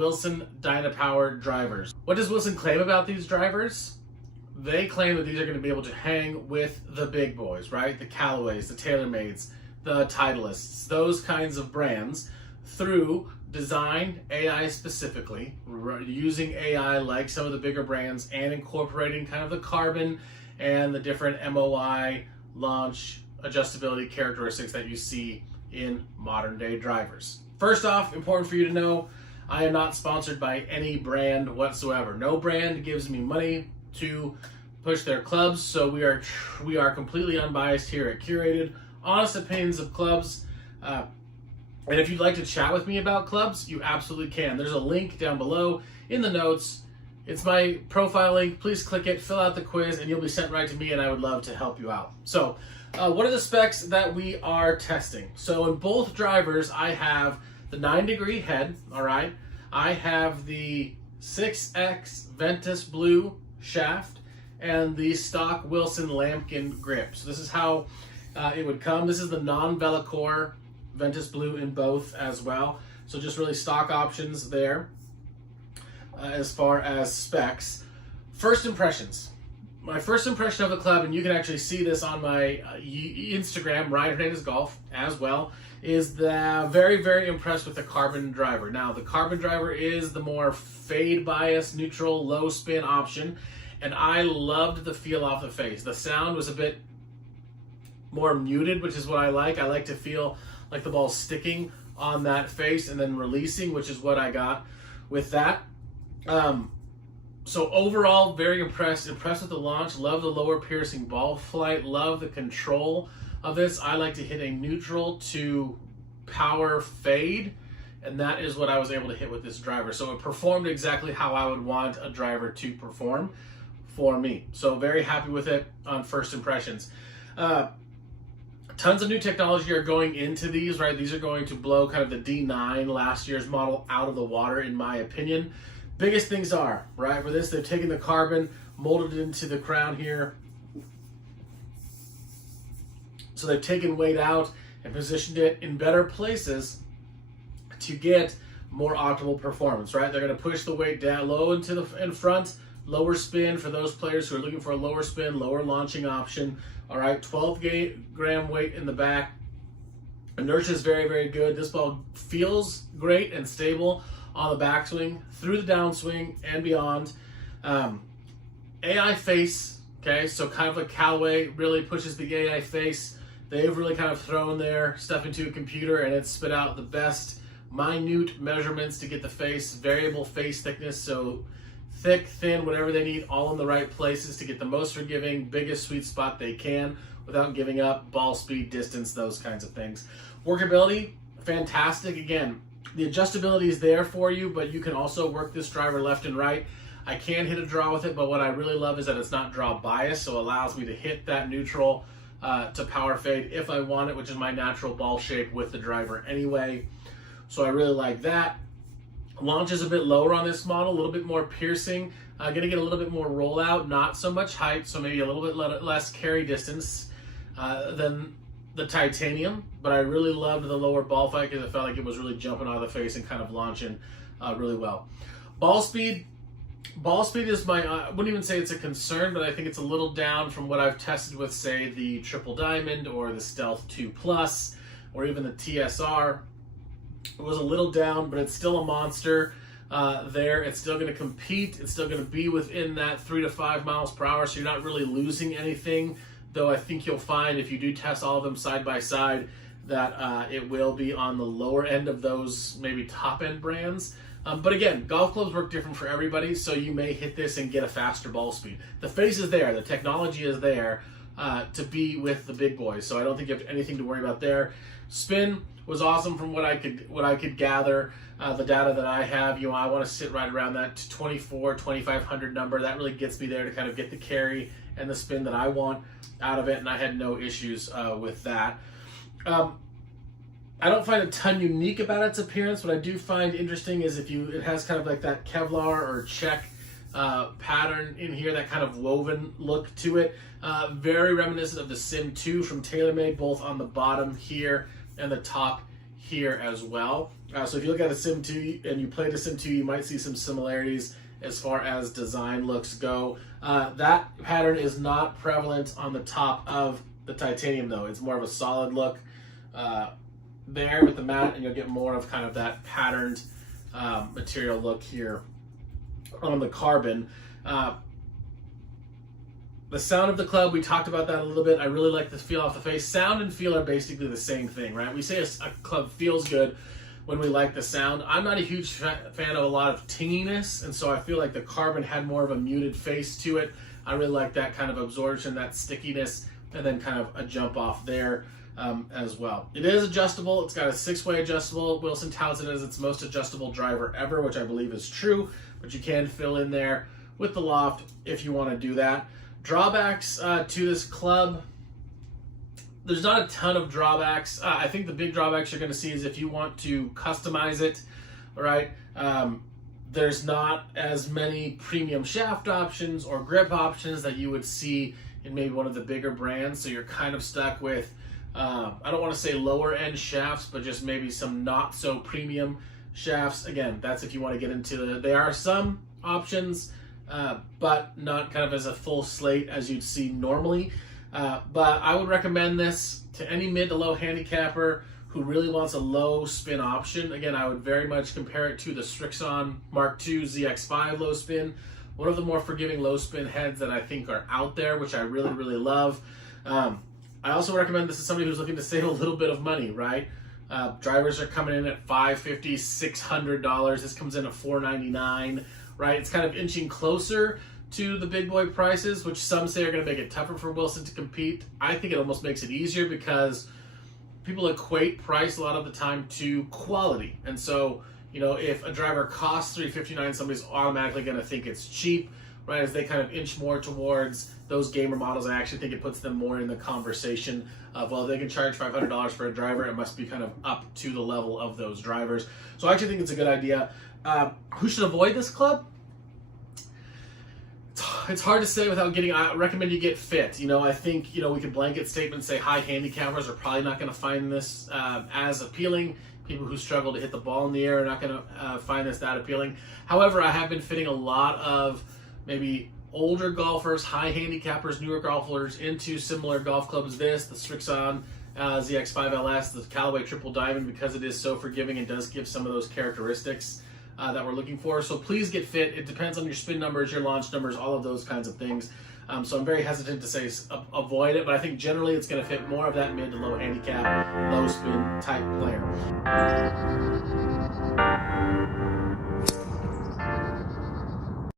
Wilson Dynapower drivers. What does Wilson claim about these drivers? They claim that these are going to be able to hang with the big boys, right? The Callaways, the TaylorMades, the Titleists, those kinds of brands through design, AI specifically, using AI like some of the bigger brands and incorporating kind of the carbon and the different MOI launch adjustability characteristics that you see in modern day drivers. First off, important for you to know, I am not sponsored by any brand whatsoever. No brand gives me money to push their clubs, so we are completely unbiased here at Curated. Honest opinions of clubs. And if you'd like to chat with me about clubs, you absolutely can. There's a link down below in the notes. It's my profile link. Please click it, fill out the quiz, and you'll be sent right to me, and I would love to help you out. So what are the specs that we are testing? So in both drivers, I have the 9-degree head, all right? I have the 6X Ventus Blue shaft and the stock Wilson lambkin grip. So this is how it would come. This is the non-Velocor Ventus Blue in both as well. So just really stock options there as far as specs. First impressions. My first impression of the club, and you can actually see this on my Instagram, Ryan Hernandez Golf, as well, is that very, very impressed with the carbon driver. Now, the carbon driver is the more fade bias, neutral, low spin option, and I loved the feel off the face. The sound was a bit more muted, which is what I like. I like to feel like the ball's sticking on that face and then releasing, which is what I got with that. So overall, very impressed with the launch. Love the lower piercing ball flight. Love the control of this. I like to hit a neutral to power fade, and that is what I was able to hit with this driver. So it performed exactly how I would want a driver to perform for me. So very happy with it on first impressions. Tons of new technology are going into these, right? These are going to blow kind of the D9 last year's model out of the water, in my opinion. Biggest things are, right, for this, they've taken the carbon, molded it into the crown here. So they've taken weight out and positioned it in better places to get more optimal performance, right? They're going to push the weight down low in front, lower spin for those players who are looking for a lower spin, lower launching option. All right, 12-gram weight in the back. Inertia is very, very good. This ball feels great and stable on the backswing, through the downswing, and beyond. AI face, okay, so kind of like Callaway really pushes the AI face. They've really kind of thrown their stuff into a computer and it's spit out the best minute measurements to get the face, variable face thickness, so thick, thin, whatever they need, all in the right places to get the most forgiving, biggest sweet spot they can without giving up ball speed, distance, those kinds of things. Workability, fantastic. Again, the adjustability is there for you, but you can also work this driver left and right. I can hit a draw with it, but what I really love is that it's not draw bias, so it allows me to hit that neutral to power fade if I want it, which is my natural ball shape with the driver anyway. So I really like that. Launch is a bit lower on this model, a little bit more piercing. Gonna get a little bit more rollout, not so much height, so maybe a little bit less carry distance than the titanium, but I really loved the lower ball fight because I felt like it was really jumping out of the face and kind of launching really well. Ball speed is my, I wouldn't even say it's a concern, but I think it's a little down from what I've tested with, say, the Triple Diamond or the Stealth 2 Plus or even the TSR. It was a little down, but it's still a monster there. It's still going to compete. It's still going to be within that 3 to 5 miles per hour, so you're not really losing anything. Though I think you'll find if you do test all of them side by side that it will be on the lower end of those maybe top end brands. But again, golf clubs work different for everybody, so you may hit this and get a faster ball speed. The face is there, the technology is there to be with the big boys, so I don't think you have anything to worry about there. Spin was awesome from what I could gather. The data that I have, I want to sit right around that 2,500 number. That really gets me there to kind of get the carry and the spin that I want out of it, and I had no issues with that. I don't find a ton unique about its appearance. What I do find interesting is it has kind of like that Kevlar or check pattern in here, that kind of woven look to it. Very reminiscent of the Sim 2 from TaylorMade, both on the bottom here and the top here as well. So if you look at a Sim 2 and you played a Sim 2, you might see some similarities as far as design looks go. That pattern is not prevalent on the top of the titanium though. It's more of a solid look there with the matte, and you'll get more of kind of that patterned material look here on the carbon. The sound of the club, we talked about that a little bit. I really like the feel off the face. Sound and feel are basically the same thing, right? We say a club feels good when we like the sound. I'm not a huge fan of a lot of tinginess, and so I feel like the carbon had more of a muted face to it. I really like that kind of absorption, that stickiness, and then kind of a jump off there as well. It is adjustable. It's got a 6-way adjustable. Wilson touts it as its most adjustable driver ever, which I believe is true, but you can fill in there with the loft if you want to do that. Drawbacks to this club, there's not a ton of drawbacks. I think the big drawbacks you're going to see is if you want to customize it, all right? There's not as many premium shaft options or grip options that you would see in maybe one of the bigger brands, so you're kind of stuck with, I don't want to say lower end shafts, but just maybe some not so premium shafts. Again, that's if you want to get into there are some options, but not kind of as a full slate as you'd see normally. But I would recommend this to any mid to low handicapper who really wants a low spin option. Again, I would very much compare it to the Strixon Mark II ZX5 low spin, one of the more forgiving low spin heads that I think are out there, which I really, really love. I also recommend this to somebody who's looking to save a little bit of money, right? Drivers are coming in at $550, $600. This comes in at $499, right? It's kind of inching closer to the big boy prices, which some say are going to make it tougher for Wilson to compete. I think it almost makes it easier because people equate price a lot of the time to quality. And so, you know, if a driver costs $359, somebody's automatically going to think it's cheap, right? As they kind of inch more towards those gamer models, I actually think it puts them more in the conversation of, well, they can charge $500 for a driver, it must be kind of up to the level of those drivers. So I actually think it's a good idea. Who should avoid this club? It's hard to say without getting, I recommend you get fit. You know, I think, you know, we could blanket statement say high handicappers are probably not going to find this as appealing. People who struggle to hit the ball in the air are not going to find this that appealing. However, I have been fitting a lot of maybe older golfers, high handicappers, newer golfers into similar golf clubs. The Strixon ZX5 LS, the Callaway Triple Diamond, because it is so forgiving and does give some of those characteristics that we're looking for. So please get fit. It depends on your spin numbers, your launch numbers, all of those kinds of things. So I'm very hesitant to say avoid it, but I think generally it's going to fit more of that mid to low handicap, low spin type player.